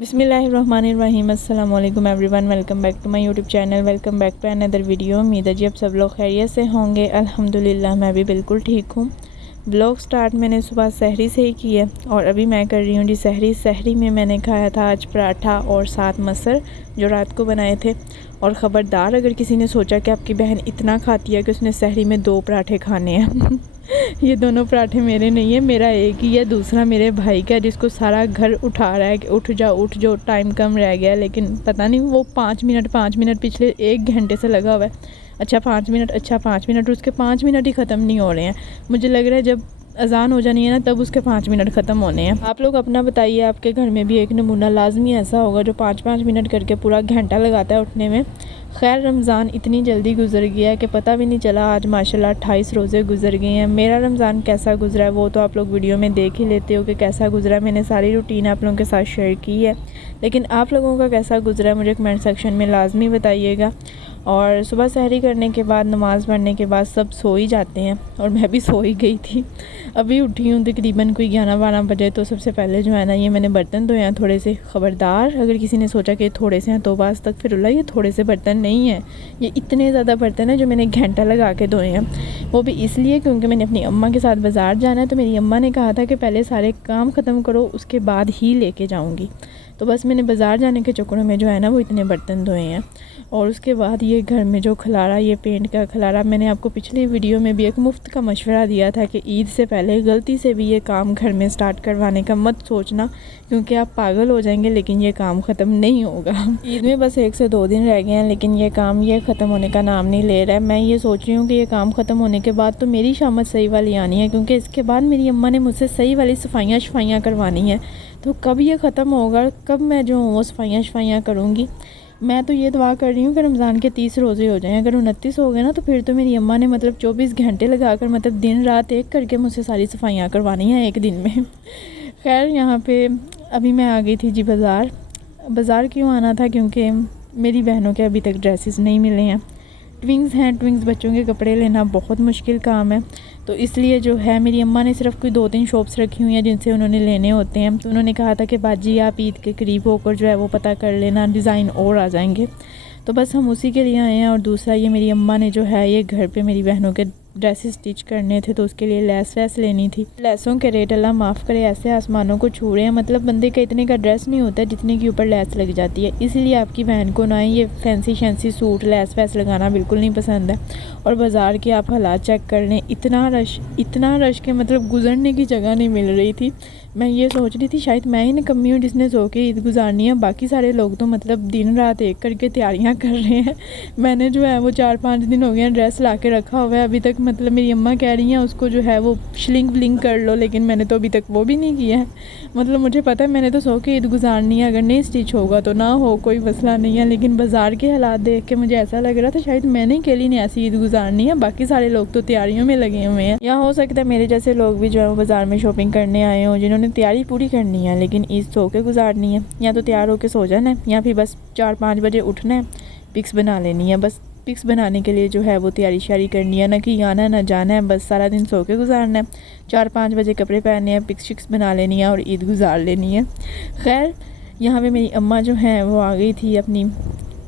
बिस्मिल्लाहिर्रहमानिर्रहीम। अस्सलाम वालेकुम everyone, welcome back to my YouTube channel, welcome back to another video. उम्मीद है जी अब सब लोग खैरियत से होंगे। अल्हम्दुलिल्लाह मैं भी बिल्कुल ठीक हूँ। ब्लॉग स्टार्ट मैंने सुबह सहरी से ही की है और अभी मैं कर रही हूँ जी सहरी। सहरी में मैंने खाया था आज पराठा और साथ मसर जो रात को बनाए थे। और ख़बरदार अगर किसी ने सोचा कि आपकी बहन इतना खाती है कि उसने सहरी में 2 पराठे खाने हैं ये दोनों पराठे मेरे नहीं है, मेरा एक ही है, दूसरा मेरे भाई का जिसको सारा घर उठा रहा है कि उठ जाओ टाइम कम रह गया है। लेकिन पता नहीं वो 5 मिनट पिछले 1 घंटे से लगा हुआ है। अच्छा 5 मिनट उसके 5 मिनट ही ख़त्म नहीं हो रहे हैं। मुझे लग रहा है जब अजान हो जानी है ना तब उसके 5 मिनट ख़त्म होने हैं। आप लोग अपना बताइए, आपके घर में भी एक नमूना लाजमी ऐसा होगा जो 5 मिनट करके पूरा घंटा लगाता है उठने में। खैर रमज़ान इतनी जल्दी गुजर गया कि पता भी नहीं चला। आज माशाल्लाह 28 रोज़े गुजर गए हैं। मेरा रमज़ान कैसा गुजरा है वो तो आप लोग वीडियो में देख ही लेते हो कि कैसा गुजरा है। मैंने सारी रूटीन आप लोगों के साथ शेयर की है, लेकिन आप लोगों का कैसा गुजरा है मुझे कमेंट सेक्शन में लाजमी बताइएगा। और सुबह सहरी करने के बाद नमाज़ पढ़ने के बाद सब सो ही जाते हैं और मैं भी सो ही गई थी। अभी उठी हूँ तकरीबन कोई 11-12 बजे। तो सबसे पहले जो है ना ये मैंने बर्तन धोए हैं थोड़े से। ख़बरदार अगर किसी ने सोचा कि थोड़े से हैं तो बस तक फिर ये थोड़े से बर्तन नहीं है, ये इतने ज़्यादा बर्तन हैं जो मैंने घंटा लगा के धोए हैं। वो भी इसलिए क्योंकि मैंने अपनी अम्मा के साथ बाज़ार जाना है। तो मेरी अम्मा ने कहा था कि पहले सारे काम ख़त्म करो उसके बाद ही लेके जाऊँगी। तो बस मैंने बाज़ार जाने के चक्करों में जो है ना वो इतने बर्तन धोए हैं। और उसके बाद ये घर में जो खलारा, ये पेंट का खलारा, मैंने आपको पिछली वीडियो में भी एक मुफ्त का मशवरा दिया था कि ईद से पहले गलती से भी ये काम घर में स्टार्ट करवाने का मत सोचना, क्योंकि आप पागल हो जाएंगे। लेकिन ये काम ख़त्म नहीं होगा। ईद में बस 1 से 2 दिन रह गए हैं, लेकिन ये काम ये ख़त्म होने का नाम नहीं ले रहा है। मैं ये सोच रही हूँ कि ये काम ख़त्म होने के बाद तो मेरी शामत सही वाली आनी है, क्योंकि इसके बाद मेरी अम्मा ने मुझसे सही वाली सफाइयाँ करवानी है। तो कब ये ख़त्म होगा, कब मैं जो हूँ वो सफाइयाँ करूँगी। मैं तो ये दुआ कर रही हूँ कि रमज़ान के 30 रोज़े हो जाएं। अगर 29 हो गए ना तो फिर तो मेरी अम्मा ने मतलब 24 घंटे लगाकर मतलब दिन रात एक करके मुझसे सारी सफाइयाँ करवानी हैं एक दिन में। खैर यहाँ पे अभी मैं आ गई थी जी बाज़ार क्यों आना था, क्योंकि मेरी बहनों के अभी तक ड्रेसेस नहीं मिले हैं। ट्विंग्स हैं, ट्विंग्स बच्चों के कपड़े लेना बहुत मुश्किल काम है। तो इसलिए जो है मेरी अम्मा ने सिर्फ कोई 2-3 शॉप्स रखी हुई हैं जिनसे उन्होंने लेने होते हैं। तो उन्होंने कहा था कि बाजी आप ईद के करीब होकर जो है वो पता कर लेना, डिज़ाइन और आ जाएंगे। तो बस हम उसी के लिए आए हैं। और दूसरा ये मेरी अम्मा ने जो है ये घर पे मेरी बहनों के ड्रेसेस स्टिच करने थे, तो उसके लिए लेस लेनी थी। लेसों के रेट अल्लाह माफ़ करे ऐसे आसमानों को छू रहे हैं। मतलब बंदे का इतने का ड्रेस नहीं होता जितने के ऊपर लेस लग जाती है। इसलिए आपकी बहन को ना ये फैंसी सूट लेस लगाना बिल्कुल नहीं पसंद है। और बाज़ार के आप हालात चेक कर लें, इतना रश के मतलब गुजरने की जगह नहीं मिल रही थी। मैं ये सोच रही थी शायद मैं ही निकम्मी हूँ जिसने सो के ईद गुजारनी है। बाकी सारे लोग तो मतलब दिन रात एक करके तैयारियां कर रहे हैं। मैंने जो है वो 4-5 दिन हो गए हैं ड्रेस ला के रखा हुआ है। अभी तक मतलब मेरी अम्मा कह रही हैं उसको जो है वो ब्लिंग कर लो, लेकिन मैंने तो अभी तक वो भी नहीं किया है। मतलब मुझे पता है मैंने तो सो के ईद गुजारनी है, अगर नहीं स्टिच होगा तो ना हो, कोई मसला नहीं है। लेकिन बाज़ार के हालात देख के मुझे ऐसा लग रहा था शायद मैंने अकेली नहीं ऐसी ईद गुजारनी है, बाकी सारे लोग तो तैयारियों में लगे हुए हैं। या हो सकता है मेरे जैसे लोग भी जो है वो बाज़ार में शॉपिंग करने आए हों, जिन्होंने तैयारी पूरी करनी है लेकिन ईद सो के गुजारनी है। या तो तैयार होकर सो जाना है, या फिर बस 4-5 बजे उठना है, पिक्स बना लेनी है। बस पिक्स बनाने के लिए जो है वो तैयारी शारी करनी है, ना कि आना ना जाना है, बस सारा दिन सो के गुजारना है। 4-5 बजे कपड़े पहनने हैं, पिक्स शिक्स बना लेनी है और ईद गुजार लेनी है। खैर यहाँ पे मेरी अम्मा जो है वो आ गई थी अपनी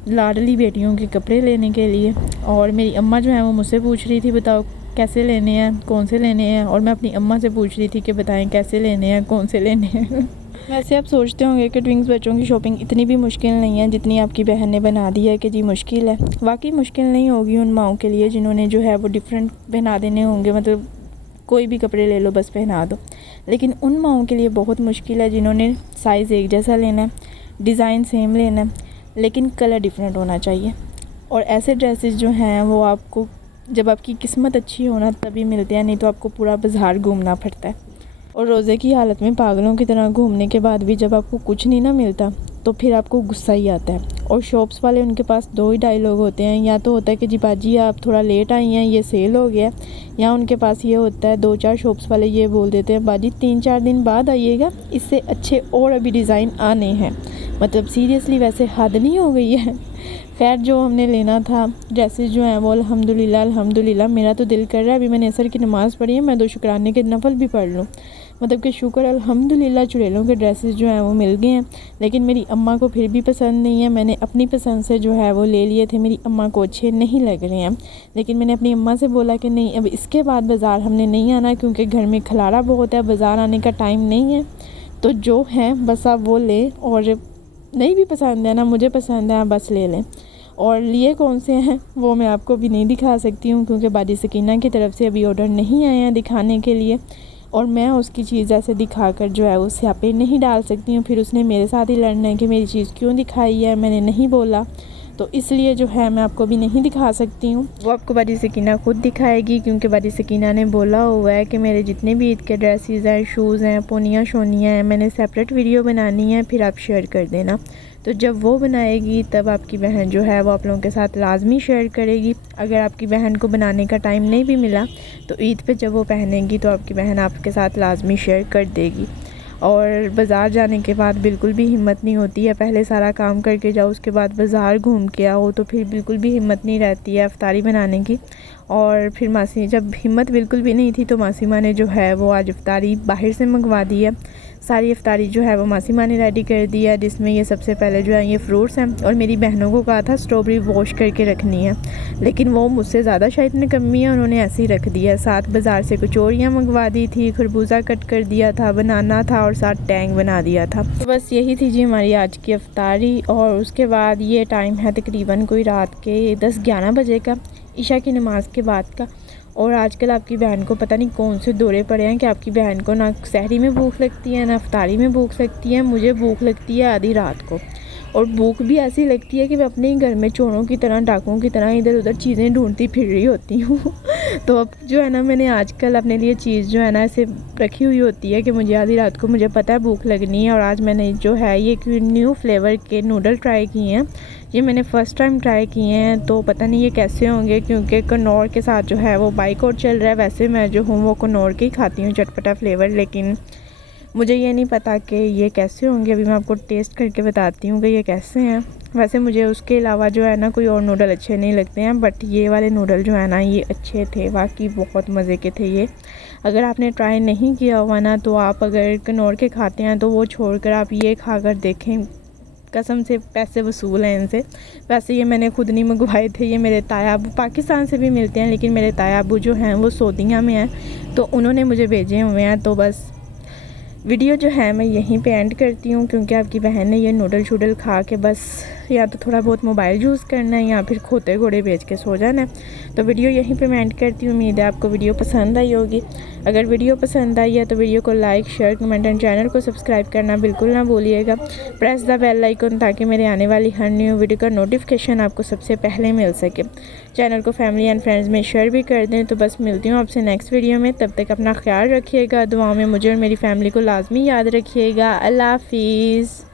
लाडली बेटियों के कपड़े लेने के लिए। और मेरी अम्मा जो है वो मुझसे पूछ रही थी बताओ कैसे लेने हैं, कौन से लेने हैं। और मैं अपनी अम्मा से पूछ रही थी कि बताएं कैसे लेने हैं, कौन से लेने हैं। वैसे आप सोचते होंगे कि ट्विंक्स बच्चों की शॉपिंग इतनी भी मुश्किल नहीं है जितनी आपकी बहन ने बना दी है कि जी मुश्किल है। वाकई मुश्किल नहीं होगी उन माओं के लिए जिन्होंने जो है वो डिफरेंट पहना देने होंगे, मतलब कोई भी कपड़े ले लो बस पहना दो। लेकिन उन माओं के लिए बहुत मुश्किल है जिन्होंने साइज़ एक जैसा लेना है, डिज़ाइन सेम लेना है, लेकिन कलर डिफरेंट होना चाहिए। और ऐसे ड्रेसेस जो हैं वो आपको जब आपकी किस्मत अच्छी हो ना तभी मिलते हैं, नहीं तो आपको पूरा बाज़ार घूमना पड़ता है। और रोज़े की हालत में पागलों की तरह घूमने के बाद भी जब आपको कुछ नहीं ना मिलता तो फिर आपको गुस्सा ही आता है। और शॉप्स वाले उनके पास 2 ही डायलॉग होते हैं, या तो होता है कि जी बाजी आप थोड़ा लेट आई हैं ये सेल हो गया, या उनके पास ये होता है 2-4 शॉप्स वाले ये बोल देते हैं बाजी 3-4 दिन बाद आइएगा, इससे अच्छे और अभी डिज़ाइन आने हैं। मतलब सीरियसली वैसे हद नहीं हो गई है। खैर जो हमने लेना था ड्रेसेस जो हैं वो अल्हम्दुलिल्लाह मेरा तो दिल कर रहा है अभी मैंने असर की नमाज़ पढ़ी है, मैं 2 शुक्राने के नफल भी पढ़ लूँ। मतलब कि शुक्र अल्हम्दुलिल्लाह चुड़ैलों के ड्रेसेस जो हैं वो मिल गए हैं। लेकिन मेरी अम्मा को फिर भी पसंद नहीं है। मैंने अपनी पसंद से जो है वो ले लिए थे, मेरी अम्मा को अच्छे नहीं लग रहे हैं। लेकिन मैंने अपनी अम्मा से बोला कि नहीं, अब इसके बाद बाज़ार हमने नहीं आना, क्योंकि घर में खलारा बहुत है, बाज़ार आने का टाइम नहीं है। तो जो है बस आप वो लें, और नहीं भी पसंद है ना, मुझे पसंद है, बस ले लें। और लिए कौन से हैं वो मैं आपको भी नहीं दिखा सकती हूँ, क्योंकि बादी सकीना की तरफ से अभी ऑर्डर नहीं आए हैं दिखाने के लिए, और मैं उसकी चीज़ ऐसे दिखाकर जो है वो स्यापे नहीं डाल सकती हूँ। फिर उसने मेरे साथ ही लड़ना है कि मेरी चीज़ क्यों दिखाई है, मैंने नहीं बोला। तो इसलिए जो है मैं आपको भी नहीं दिखा सकती हूँ, वो आपको बादी सकीना खुद दिखाएगी, क्योंकि बादी सकीना ने बोला हुआ है कि मेरे जितने भी ईद के ड्रेसेस हैं, शूज़ हैं, पोनियाँ शोनियाँ हैं, मैंने सेपरेट वीडियो बनानी है, फिर आप शेयर कर देना। तो जब वो बनाएगी तब आपकी बहन जो है वो आप लोगों के साथ लाजमी शेयर करेगी। अगर आपकी बहन को बनाने का टाइम नहीं भी मिला तो ईद पे जब वो पहनेगी तो आपकी बहन आपके साथ लाजमी शेयर कर देगी। और बाज़ार जाने के बाद बिल्कुल भी हिम्मत नहीं होती है, पहले सारा काम करके जाओ, उसके बाद बाज़ार घूम के आओ, तो फिर बिल्कुल भी हिम्मत नहीं रहती है इफ्तारी बनाने की। और फिर मासी, जब हिम्मत बिल्कुल भी नहीं थी तो मासी माँ ने जो है वो आज इफ्तारी बाहर से मंगवा दी है। सारी इफ्तारी जो है वो मासी माँ ने रेडी कर दी है, जिसमें ये सबसे पहले जो है ये फ्रूट्स हैं। और मेरी बहनों को कहा था स्ट्रॉबेरी वॉश करके रखनी है, लेकिन वो मुझसे ज़्यादा शायद निकम्मी है, उन्होंने ऐसे ही रख दिया। साथ बाज़ार से कचौरियाँ मंगवा दी थी, खरबूजा कट कर दिया था, बनाना था, और साथ टैंग बना दिया था। तो बस यही थी जी हमारी आज की इफ्तारी। और उसके बाद ये टाइम है तकरीबन कोई रात के 10-11 बजे का, ईशा की नमाज़ के बाद का। और आजकल आपकी बहन को पता नहीं कौन से दौरे पड़े हैं कि आपकी बहन को ना सहरी में भूख लगती है, ना इफ्तारी में भूख लगती है। मुझे भूख लगती है आधी रात को, और भूख भी ऐसी लगती है कि मैं अपने ही घर में चोरों की तरह, डाकुओं की तरह इधर उधर चीज़ें ढूंढती फिर रही होती हूँ। तो अब जो है ना, मैंने आजकल अपने लिए चीज़ जो है ना ऐसे रखी हुई होती है कि मुझे आधी रात को मुझे पता है भूख लगनी है। और आज मैंने जो है ये न्यू फ्लेवर के नूडल ट्राई किए हैं। ये मैंने फ़र्स्ट टाइम ट्राई किए हैं, तो पता नहीं ये कैसे होंगे, क्योंकि कनौर के साथ जो है वो बाइकआउट चल रहा है। वैसे मैं जो हूँ वो कनौर की खाती हूँ चटपटा फ्लेवर, लेकिन मुझे ये नहीं पता कि ये कैसे होंगे। अभी मैं आपको टेस्ट करके बताती हूँ कि ये कैसे हैं। वैसे मुझे उसके अलावा जो है ना कोई और नूडल अच्छे नहीं लगते हैं, बट ये वाले नूडल जो है ना ये अच्छे थे, वाकई बहुत मज़े के थे ये। अगर आपने ट्राई नहीं किया हुआ ना, तो आप अगर कनौर के खाते हैं तो वो छोड़कर आप ये खा कर देखें, कसम से पैसे वसूल हैं इनसे। वैसे ये मैंने खुद नहीं मंगवाए थे, ये मेरे ताया अबू पाकिस्तान से भी मिलते हैं, लेकिन मेरे ताया अबू जो हैं वो सऊदीया में हैं, तो उन्होंने मुझे भेजे हुए हैं। तो बस वीडियो जो है मैं यहीं पे एंड करती हूँ, क्योंकि आपकी बहन ने ये नूडल शूडल खा के बस या तो थोड़ा बहुत मोबाइल यूज़ करना है या फिर खोते घोड़े बेच के सो जाना है। तो वीडियो यहीं पे मैं एंड करती हूँ। उम्मीद है आपको वीडियो पसंद आई होगी। अगर वीडियो पसंद आई है तो वीडियो को like, share, comment and channel को सब्सक्राइब करना बिल्कुल ना भूलिएगा। प्रेस द बेल आइकन ताकि मेरे आने वाली हर न्यू वीडियो का नोटिफिकेशन आपको सबसे पहले मिल सके। चैनल को फैमिली एंड फ्रेंड्स में शेयर भी कर दें। तो बस मिलती हूँ आपसे नेक्स्ट वीडियो में, तब तक अपना ख्याल रखिएगा। दुआओं में मुझे और मेरी फैमिली को लाजमी याद रखिएगा। अल्लाह हाफिज़।